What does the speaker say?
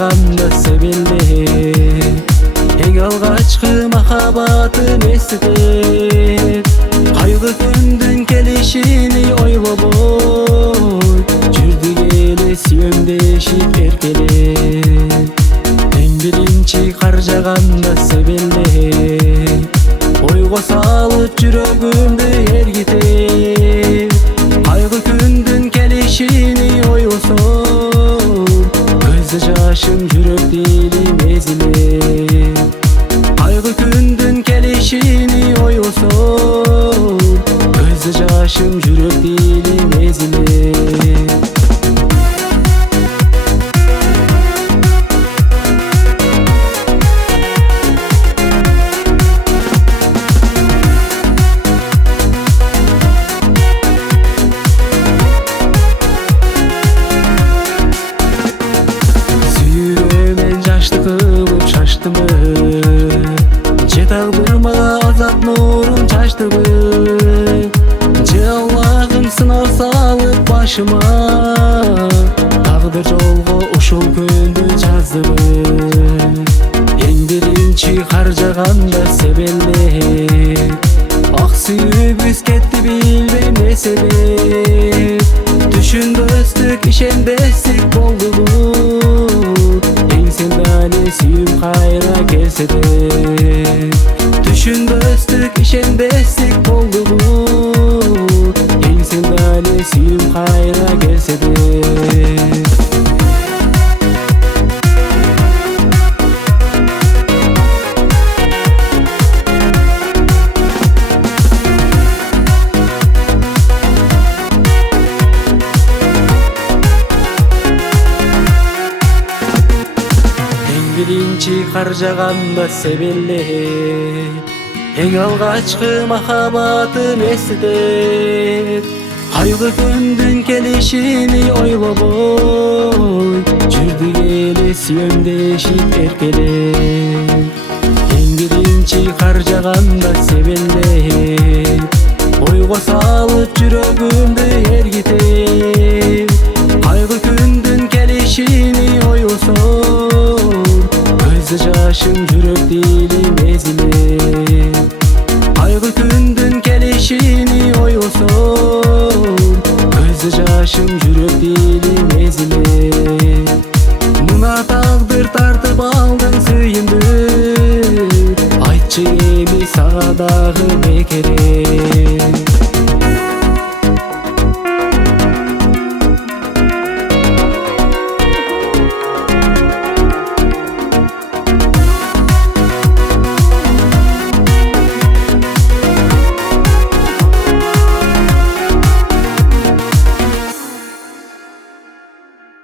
каржаганда себелде эң алгачкы махабатын эстетет кайгы күндүн келишини ойлобой жүрдүк эле сүйөмдешип эркелеп эң биринчи каржаганда себелде ойго салып жүрөгүмдү эргитеп кайгы күндүн келишини ойлосом көз жашым жүрөк дилим эзилет кайгы күндүн келишини ойлосом көз жашым жүрөк дилим эзилет кылып шаштымы же тагдырыма азат нурун чачтыбы же Аллахым сыноо салып башыма тагдыр жолго ушул күндү жаздыбы эң биринчи каржаганда себелде ак сүйүүбүз кетти билбейм эмне себеп түшүнбөстүк ишенбестик болдубу сүйүм кайра келсе де түшүнбөстүк ишенбестик болдубу эң сен дали сүйүм кайра келсе де биринчи каржаганда себелде эң алгачкы махабатын эстетет кайгы күндүн келишини ойлобой жүрдүк эле сүйөмдешип эркелеп эң биринчи каржаганда себелде ойго салып жүрөгүмдү эргитеп